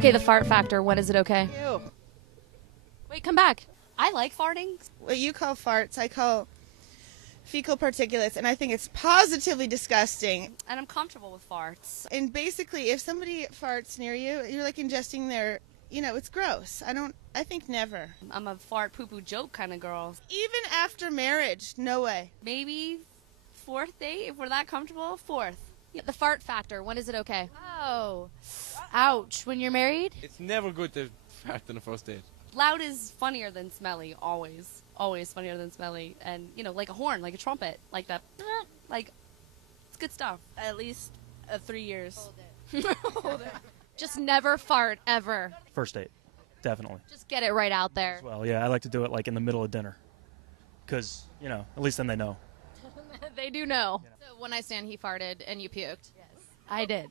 Okay, the fart factor. When is it okay? Ew. Wait, come back. I like farting. What you call farts, I call fecal particulates, and I think it's positively disgusting. And I'm comfortable with farts. And basically, if somebody farts near you, you're like ingesting their, it's gross. I think never. I'm a fart poo-poo joke kind of girl. Even after marriage, no way. Maybe 4th date, if we're that comfortable, 4th. The fart factor. When is it okay? Oh, ouch. When you're married? It's never good to fart on the first date. Loud is funnier than smelly, always. Always funnier than smelly. And, like a horn, like a trumpet, like that. Like, it's good stuff. At least 3 years. Hold it. Just never fart, ever. First date, definitely. Just get it right out there. Well, yeah, I like to do it like in the middle of dinner. Because, at least then they know. They do know. So when I stand, he farted and you puked. Yes, I did.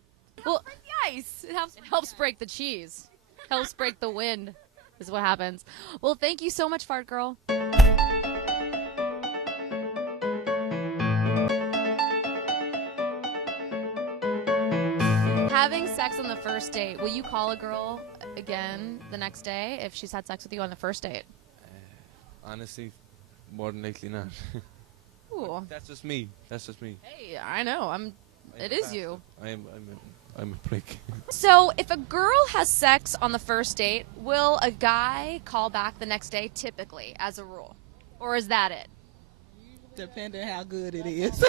Well, Break the ice. It helps break the cheese. Helps break the wind is what happens. Well, thank you so much, Fart Girl. Having sex on the first date, will you call a girl again the next day if she's had sex with you on the first date? Honestly, more than likely not. Ooh. That's just me. Hey, I know. It is you. I'm a prick. So, if a girl has sex on the first date, will a guy call back the next day typically, as a rule? Or is that it? Depending how good it is.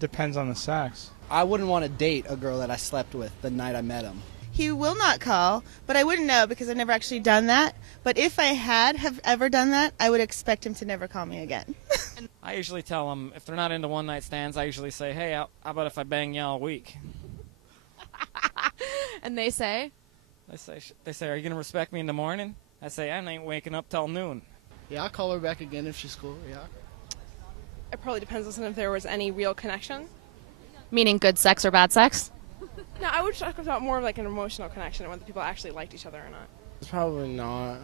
Depends on the sex. I wouldn't want to date a girl that I slept with the night I met him. He will not call, but I wouldn't know because I've never actually done that. But if I have ever done that, I would expect him to never call me again. I usually tell them, if they're not into one-night stands, I usually say, hey, how about if I bang you all week? And they say? They say, are you going to respect me in the morning? I say, I ain't waking up till noon. Yeah, I'll call her back again if she's cool, yeah. It probably depends on if there was any real connection. Meaning good sex or bad sex? No, I would talk about more of like an emotional connection and whether people actually liked each other or not. It's probably not.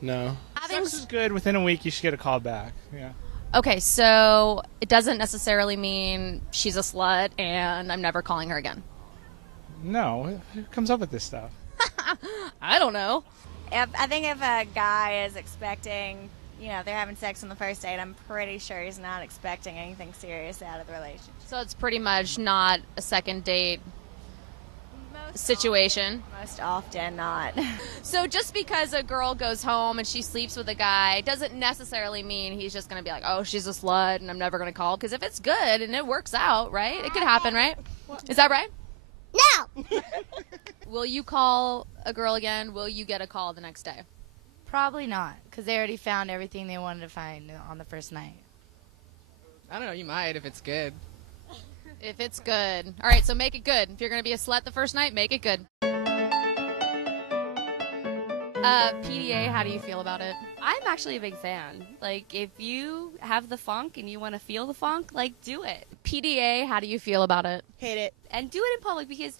No. Having Sex is good. Within a week, you should get a call back. Yeah. Okay, so it doesn't necessarily mean she's a slut and I'm never calling her again. No. Who comes up with this stuff? I don't know. I think if a guy is expecting, they're having sex on the first date, I'm pretty sure he's not expecting anything serious out of the relationship. So it's pretty much not a second date situation. Most often not. So just because a girl goes home and she sleeps with a guy doesn't necessarily mean he's just going to be like, oh, she's a slut and I'm never going to call. Because if it's good and it works out, right? It could happen, right? Is that right? No! Will you call a girl again? Will you get a call the next day? Probably not, because they already found everything they wanted to find on the first night. I don't know, you might if it's good. If it's good. All right, so make it good. If you're going to be a slut the first night, make it good. PDA, how do you feel about it? I'm actually a big fan. Like, if you have the funk and you want to feel the funk, do it. PDA, how do you feel about it? Hate it. And do it in public because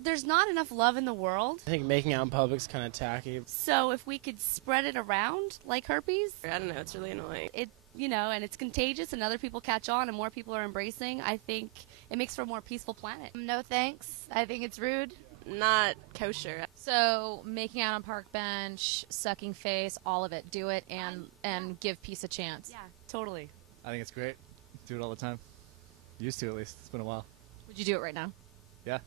there's not enough love in the world. I think making out in public is kind of tacky. So if we could spread it around like herpes, I don't know, it's really annoying. And it's contagious and other people catch on and more people are embracing. I think it makes for a more peaceful planet. No thanks. I think it's rude. Not kosher. So making out on park bench, sucking face, all of it. Do it and give peace a chance. Yeah, totally. I think it's great. Do it all the time. Used to, at least. It's been a while. Would you do it right now? Yeah.